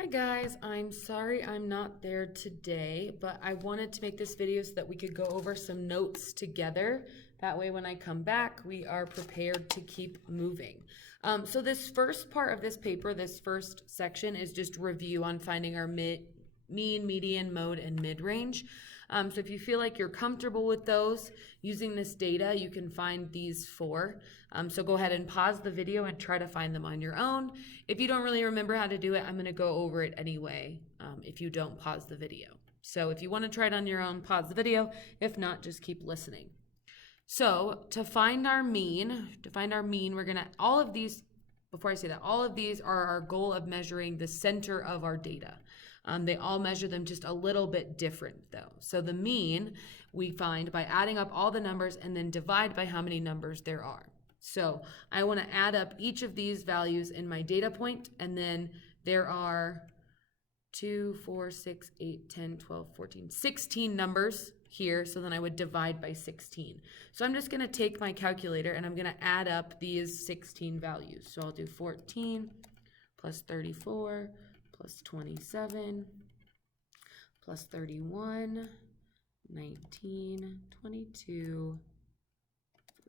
Hi guys, I'm sorry I'm not there today, but I wanted to make this video so that we could go over some notes together. That way when I come back, we are prepared to keep moving. So this first part of this paper, this first section is just review on finding our mean, median, mode, and mid-range. So if you feel like you're comfortable with those, using this data, you can find these four. So go ahead and pause the video and try to find them on your own. If you don't really remember how to do it, I'm going to go over it anyway if you don't pause the video. So if you want to try it on your own, pause the video. If not, just keep listening. So to find our mean, we're going to, all of these, before I say that, all of these are our goal of measuring the center of our data. They all measure them just a little bit different though. So the mean we find by adding up all the numbers and then divide by how many numbers there are. So I want to add up each of these values in my data point, and then there are 2, 4, 6, 8, 10, 12, 14, 16 numbers here. So then I would divide by 16. So I'm just going to take my calculator and I'm going to add up these 16 values. So I'll do 14 plus 34 plus 27 plus 31, 19, 22,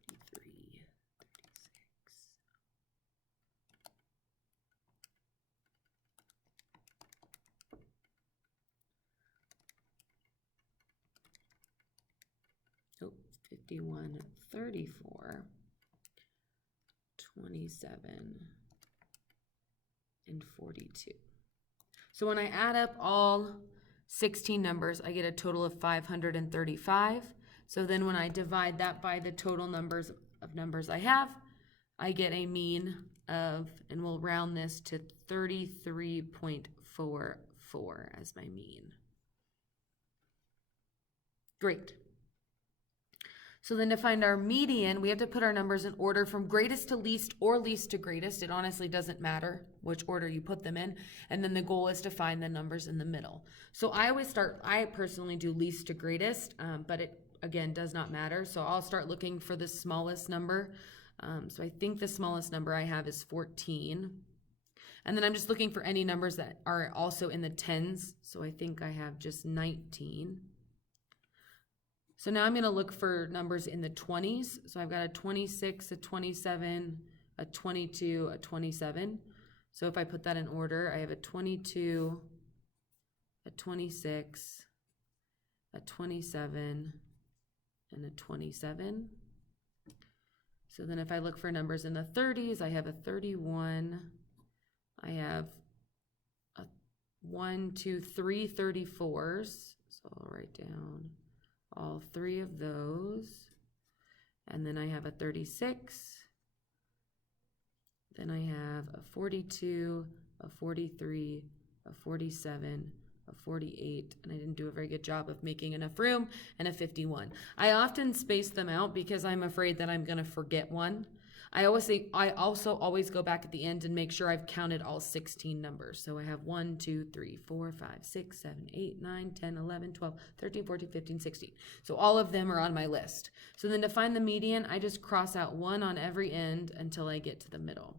43, 36. Oh, 51, 34, 27, and 42. So when I add up all 16 numbers, I get a total of 535. So then when I divide that by the total numbers I have, I get a mean of, and we'll round this to 33.44 as my mean. Great. So then to find our median, we have to put our numbers in order from greatest to least or least to greatest. It honestly doesn't matter which order you put them in. And then the goal is to find the numbers in the middle. So I personally do least to greatest, but it, again, does not matter. So I'll start looking for the smallest number. So I think the smallest number I have is 14. And then I'm just looking for any numbers that are also in the tens. So I think I have just 19. So now I'm going to look for numbers in the 20s. So I've got a 26, a 27, a 22, a 27. So if I put that in order, I have a 22, a 26, a 27, and a 27. So then if I look for numbers in the 30s, I have a 31. I have a 1, 2, 3 34s. So I'll write down all three of those. And then I have a 36. Then I have a 42, a 43, a 47, a 48, and I didn't do a very good job of making enough room, and a 51. I often space them out because I'm afraid that I'm going to forget one. I also always go back at the end and make sure I've counted all 16 numbers. So I have 1, 2, 3, 4, 5, 6, 7, 8, 9, 10, 11, 12, 13, 14, 15, 16. So all of them are on my list. So then to find the median, I just cross out one on every end until I get to the middle.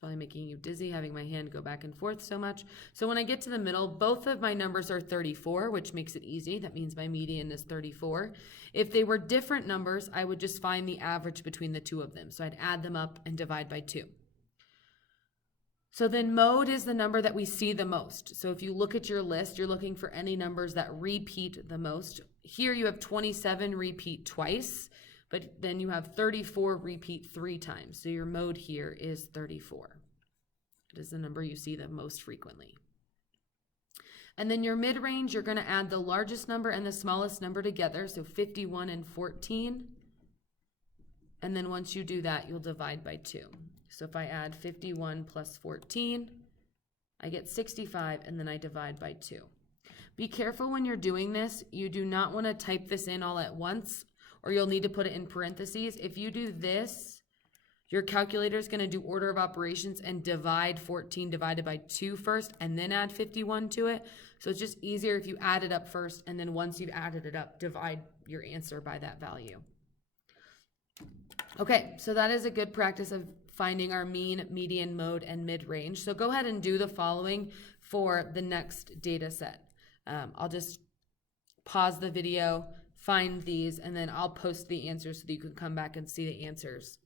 Probably making you dizzy having my hand go back and forth so much. So when I get to the middle, both of my numbers are 34, which makes it easy. That means my median is 34. If they were different numbers, I would just find the average between the two of them. So I'd add them up and divide by 2. So then mode is the number that we see the most. So if you look at your list, you're looking for any numbers that repeat the most. Here you have 27 repeat twice. But then you have 34 repeat 3 times. So your mode here is 34. It is the number you see the most frequently. And then your mid-range, you're going to add the largest number and the smallest number together. So 51 and 14. And then once you do that, you'll divide by 2. So if I add 51 plus 14, I get 65, and then I divide by 2. Be careful when you're doing this. You do not want to type this in all at once, or you'll need to put it in parentheses. If you do this, your calculator is going to do order of operations and divide 14 divided by 2 first, and then add 51 to it. So it's just easier if you add it up first, and then once you've added it up, divide your answer by that value. Okay, so that is a good practice of finding our mean, median, mode, and mid-range. So go ahead and do the following for the next data set. I'll just pause the video, find these, and then I'll post the answers so that you can come back and see the answers.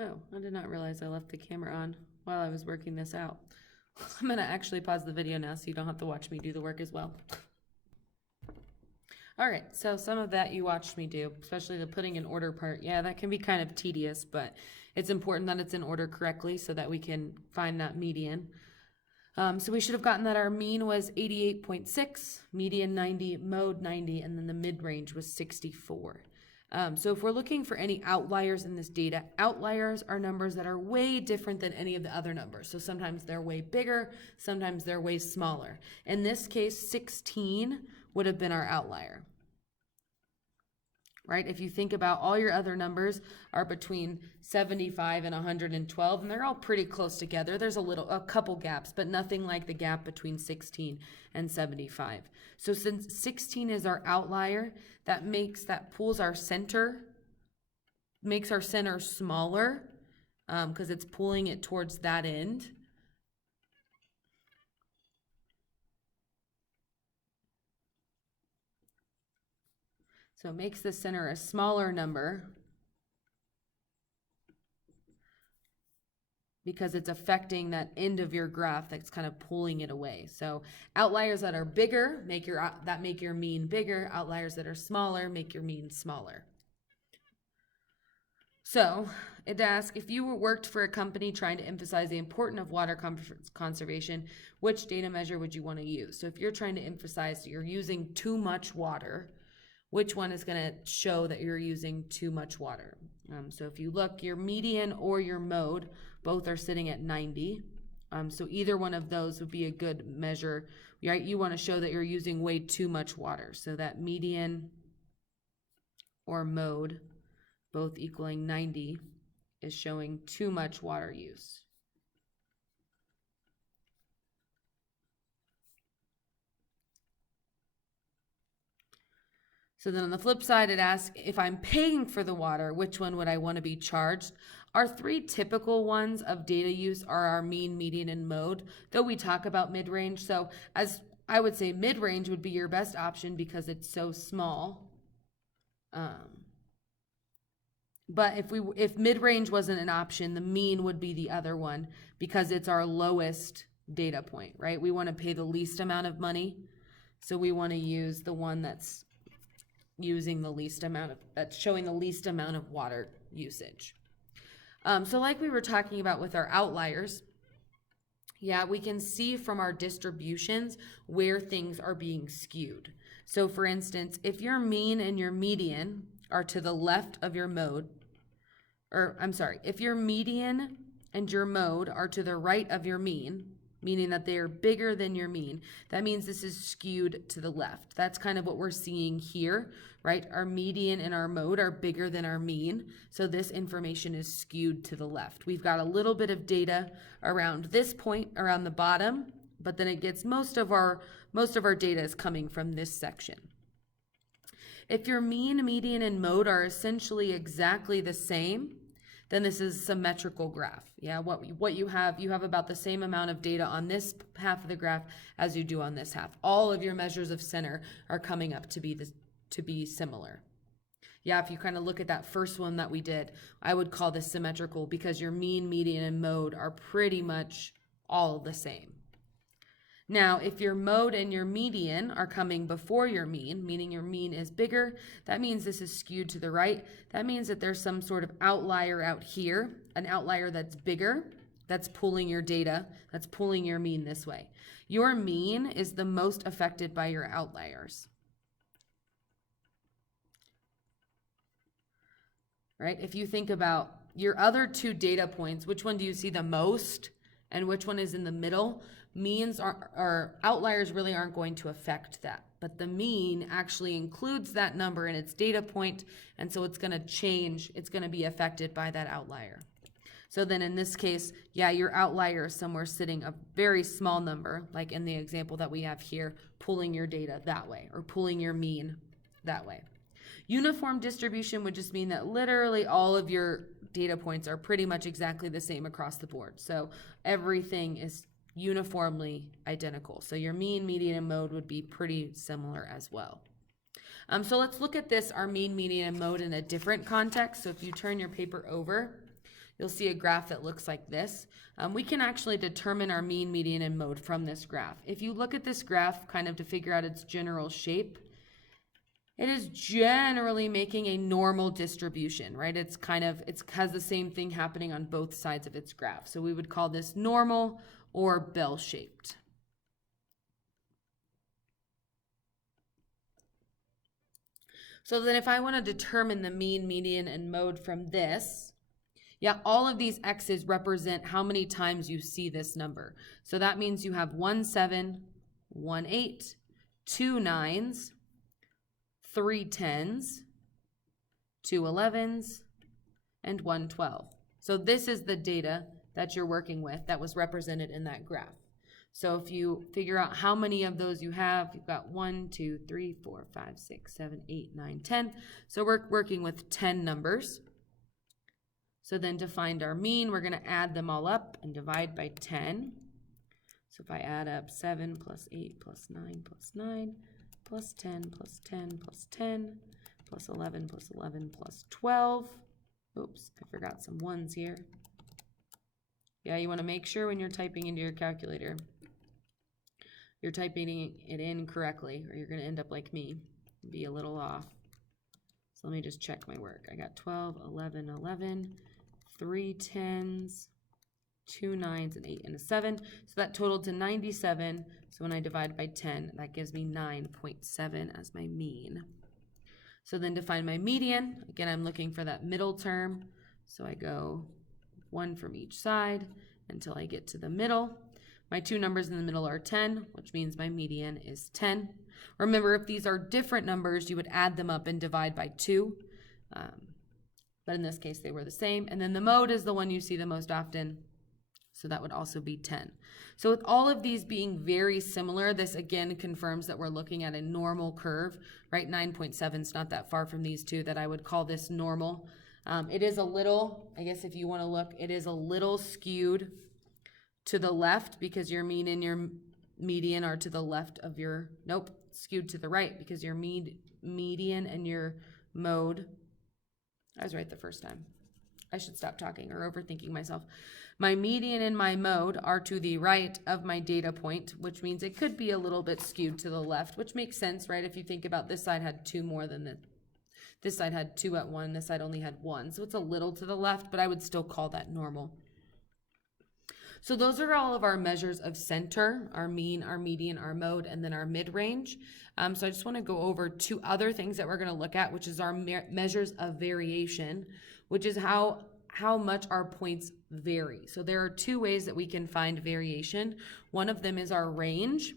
Oh, I did not realize I left the camera on while I was working this out. I'm gonna actually pause the video now so you don't have to watch me do the work as well. All right, so some of that you watched me do, especially the putting in order part. Yeah, that can be kind of tedious, but it's important that it's in order correctly so that we can find that median. So we should have gotten that our mean was 88.6, median 90, mode 90, and then the mid-range was 64. So if we're looking for any outliers in this data, outliers are numbers that are way different than any of the other numbers. So sometimes they're way bigger, sometimes they're way smaller. In this case, 16 would have been our outlier. right? If you think about all your other numbers are between 75 and 112, and they're all pretty close together. There's a couple gaps, but nothing like the gap between 16 and 75. So since 16 is our outlier, that pulls our center, makes our center smaller, because it's pulling it towards that end. So it makes the center a smaller number because it's affecting that end of your graph that's kind of pulling it away. So outliers that are bigger make your mean bigger. Outliers that are smaller make your mean smaller. So it asks, if you worked for a company trying to emphasize the importance of water conservation, which data measure would you want to use? So if you're trying to emphasize that you're using too much water, which one is going to show that you're using too much water? So if you look, your median or your mode, both are sitting at 90. So either one of those would be a good measure, right? You want to show that you're using way too much water. So that median or mode, both equaling 90, is showing too much water use. So then on the flip side, it asks, if I'm paying for the water, which one would I want to be charged? Our three typical ones of data use are our mean, median, and mode, though we talk about mid-range. So as I would say, mid-range would be your best option because it's so small. But if mid-range wasn't an option, the mean would be the other one because it's our lowest data point, right? We want to pay the least amount of money. So we want to use the one that's using the least amount of, that's showing the least amount of water usage. So like we were talking about with our outliers, yeah, we can see from our distributions where things are being skewed. So for instance, if your mean and your median are to the left of your mode, if your median and your mode are to the right of your mean, meaning that they are bigger than your mean, that means this is skewed to the left. That's kind of what we're seeing here, right? Our median and our mode are bigger than our mean, so this information is skewed to the left. We've got a little bit of data around this point, around the bottom, but then it gets most of our data is coming from this section. If your mean, median, and mode are essentially exactly the same, then this is a symmetrical graph. Yeah, what you have about the same amount of data on this half of the graph as you do on this half. All of your measures of center are coming up to be similar. Yeah, if you kind of look at that first one that we did, I would call this symmetrical because your mean, median, and mode are pretty much all the same. Now, if your mode and your median are coming before your mean, meaning your mean is bigger, that means this is skewed to the right. That means that there's some sort of outlier out here, an outlier that's bigger, that's pulling your data, that's pulling your mean this way. Your mean is the most affected by your outliers. Right? If you think about your other two data points, which one do you see the most and which one is in the middle? Means or outliers really aren't going to affect that, but the mean actually includes that number in its data point, and so it's going to change, it's going to be affected by that outlier. So then in this case, yeah, your outlier is somewhere sitting a very small number, like in the example that we have here, pulling your data that way or pulling your mean that way. Uniform distribution would just mean that literally all of your data points are pretty much exactly the same across the board. So everything is uniformly identical. So your mean, median, and mode would be pretty similar as well. So let's look at this, our mean, median, and mode in a different context. So if you turn your paper over, you'll see a graph that looks like this. We can actually determine our mean, median, and mode from this graph. If you look at this graph kind of to figure out its general shape, it is generally making a normal distribution, right? It has the same thing happening on both sides of its graph. So we would call this normal or bell-shaped. So then if I want to determine the mean, median, and mode from this, yeah, all of these x's represent how many times you see this number. So that means you have 1 7, 1 8, 2 9s, 3 10s, 2 11s, and 1 12. So this is the data that you're working with that was represented in that graph. So if you figure out how many of those you have, you've got 1, 2, 3, 4, 5, 6, 7, 8, 9, 10. So we're working with 10 numbers. So then to find our mean, we're going to add them all up and divide by 10. So if I add up 7 plus 8 plus 9 plus 9 plus 10 plus 10 plus 10 plus 11 plus 11 plus 12. Oops, I forgot some ones here. Yeah, you want to make sure when you're typing into your calculator, you're typing it in correctly, or you're going to end up like me, be a little off. So let me just check my work. I got 12, 11, 11, 3 10s, 2 9s, and 8 and a 7. So that totaled to 97. So when I divide by 10, that gives me 9.7 as my mean. So then to find my median, again, I'm looking for that middle term. So I go 1 from each side until I get to the middle. My two numbers in the middle are 10, which means my median is 10. Remember, if these are different numbers, you would add them up and divide by 2. But in this case, they were the same. And then the mode is the one you see the most often. So that would also be 10. So with all of these being very similar, this again confirms that we're looking at a normal curve, right? 9.7 is not that far from these two that I would call this normal. It is a little, I guess if you want to look, it is a little skewed to the left because your mean and your median are to the left of your, nope, skewed to the right because your median and your mode, I was right the first time. I should stop talking or overthinking myself. My median and my mode are to the right of my data point, which means it could be a little bit skewed to the left, which makes sense, right? If you think about this side had 2 more than this side had 2 at 1, this side only had 1. So it's a little to the left, but I would still call that normal. So those are all of our measures of center, our mean, our median, our mode, and then our mid-range. So I just want to go over 2 other things that we're going to look at, which is our measures of variation, which is how much our points vary. So there are 2 ways that we can find variation. One of them is our range.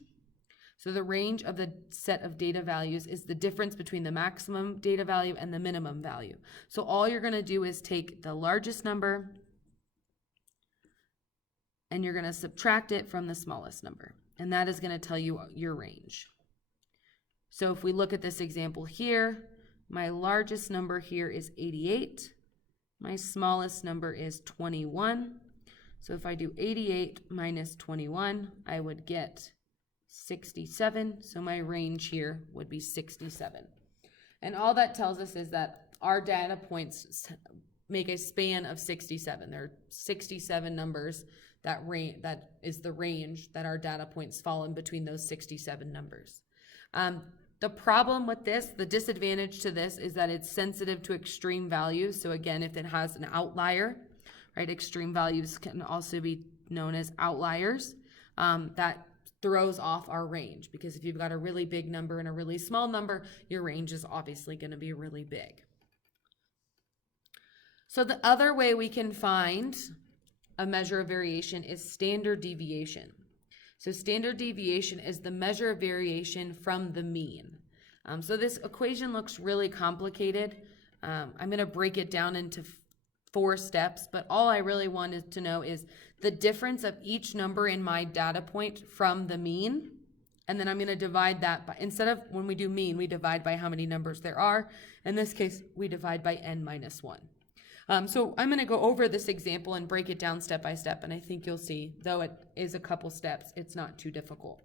So the range of the set of data values is the difference between the maximum data value and the minimum value. So all you're going to do is take the largest number and you're going to subtract it from the smallest number. And that is going to tell you your range. So if we look at this example here, my largest number here is 88. My smallest number is 21. So if I do 88 minus 21, I would get 67. So my range here would be 67. And all that tells us is that our data points make a span of 67. There are 67 numbers that is the range that our data points fall in between those 67 numbers. The problem with this, the disadvantage to this is that it's sensitive to extreme values. So again, if it has an outlier, right, extreme values can also be known as outliers. That throws off our range because if you've got a really big number and a really small number, your range is obviously going to be really big. So the other way we can find a measure of variation is standard deviation. So standard deviation is the measure of variation from the mean. So this equation looks really complicated. I'm going to break it down into 4 steps, but all I really wanted to know is the difference of each number in my data point from the mean. And then I'm going to divide that by, instead of when we do mean, we divide by how many numbers there are. In this case, we divide by n minus 1. So I'm going to go over this example and break it down step by step, and I think you'll see, though it is a couple steps, it's not too difficult.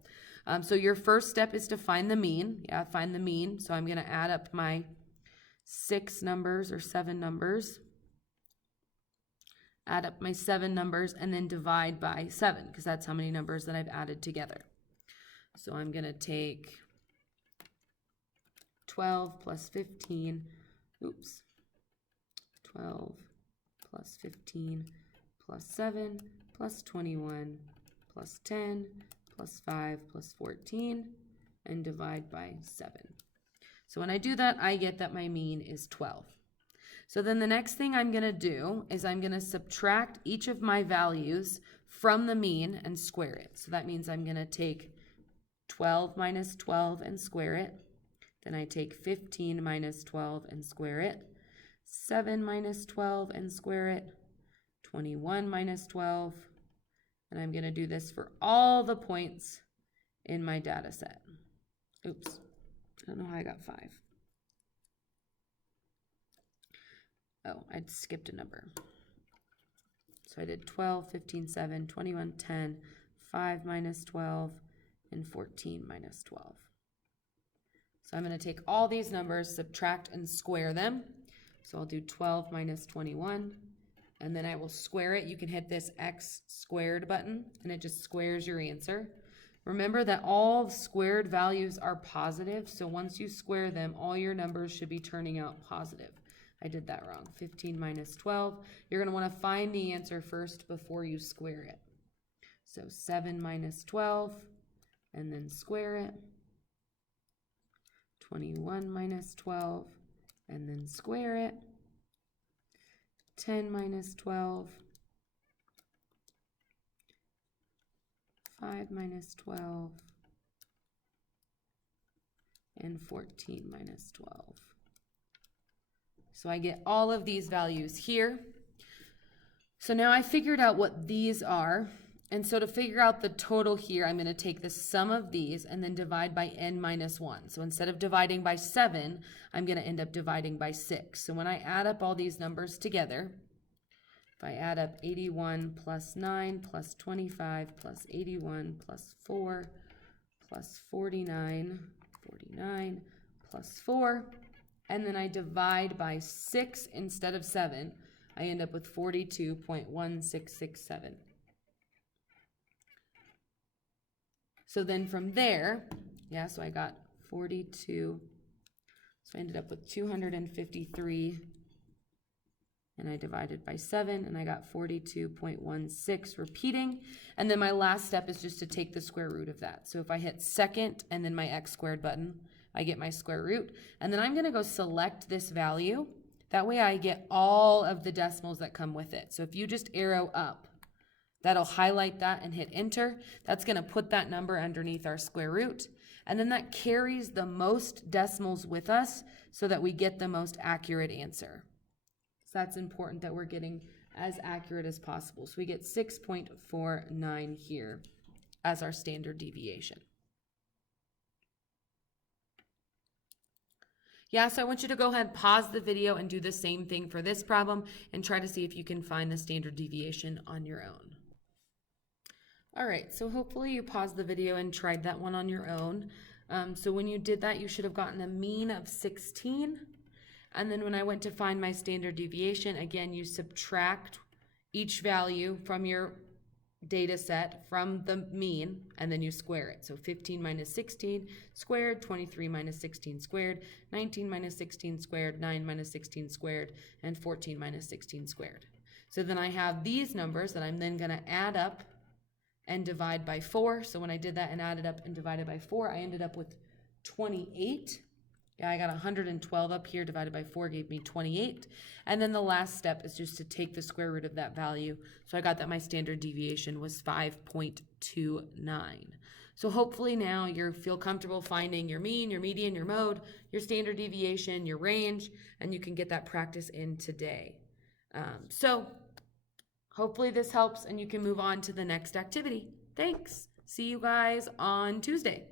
So your first step is to find the mean. Yeah, find the mean. So I'm going to add up my 6 numbers or 7 numbers, add up my 7 numbers, and then divide by 7, because that's how many numbers that I've added together. So I'm going to take 12 plus 15, 12 plus 15 plus 7 plus 21 plus 10 plus 5 plus 14 and divide by 7. So when I do that, I get that my mean is 12. So then the next thing I'm going to do is I'm going to subtract each of my values from the mean and square it. So that means I'm going to take 12 minus 12 and square it. Then I take 15 minus 12 and square it. 7 minus 12 and square it, 21 minus 12, and I'm going to do this for all the points in my data set. Oops, I don't know how I got 5. Oh, I skipped a number. So I did 12, 15, 7, 21, 10, 5 minus 12, and 14 minus 12. So I'm going to take all these numbers, subtract and square them. So I'll do 12 minus 21, and then I will square it. You can hit this x squared button, and it just squares your answer. Remember that all squared values are positive, so once you square them, all your numbers should be turning out positive. I did that wrong. 15 minus 12. You're going to want to find the answer first before you square it. So 7 minus 12, and then square it. 21 minus 12, and then square it. 10 minus 12. 5 minus 12. And 14 minus 12. So I get all of these values here. So now I figured out what these are. And so to figure out the total here, I'm going to take the sum of these and then divide by n minus 1. So instead of dividing by 7, I'm going to end up dividing by 6. So when I add up all these numbers together, if I add up 81 plus 9 plus 25 plus 81 plus 4 plus 49 plus 4, and then I divide by 6 instead of 7, I end up with 42.1667. So then from there, so I got 42, so I ended up with 253, and I divided by 7, and I got 42.16 repeating. And then my last step is just to take the square root of that. So if I hit second and then my x squared button, I get my square root. And then I'm going to go select this value. That way I get all of the decimals that come with it. So if you just arrow up, that'll highlight that and hit enter. That's going to put that number underneath our square root. And then that carries the most decimals with us so that we get the most accurate answer. So that's important that we're getting as accurate as possible. So we get 6.49 here as our standard deviation. So I want you to go ahead, pause the video, and do the same thing for this problem and try to see if you can find the standard deviation on your own. All right, so hopefully you paused the video and tried that one on your own. So when you did that, you should have gotten a mean of 16. And then when I went to find my standard deviation, again, you subtract each value from your data set from the mean, and then you square it. So 15 minus 16 squared, 23 minus 16 squared, 19 minus 16 squared, 9 minus 16 squared, and 14 minus 16 squared. So then I have these numbers that I'm then going to add up and divide by 4. So when I did that and added up and divided by 4, I ended up with 28. I got 112 up here, divided by 4 gave me 28. And then the last step is just to take the square root of that value. So I got that my standard deviation was 5.29. So hopefully now you feel comfortable finding your mean, your median, your mode, your standard deviation, your range, and you can get that practice in today. So hopefully this helps and you can move on to the next activity. Thanks. See you guys on Tuesday.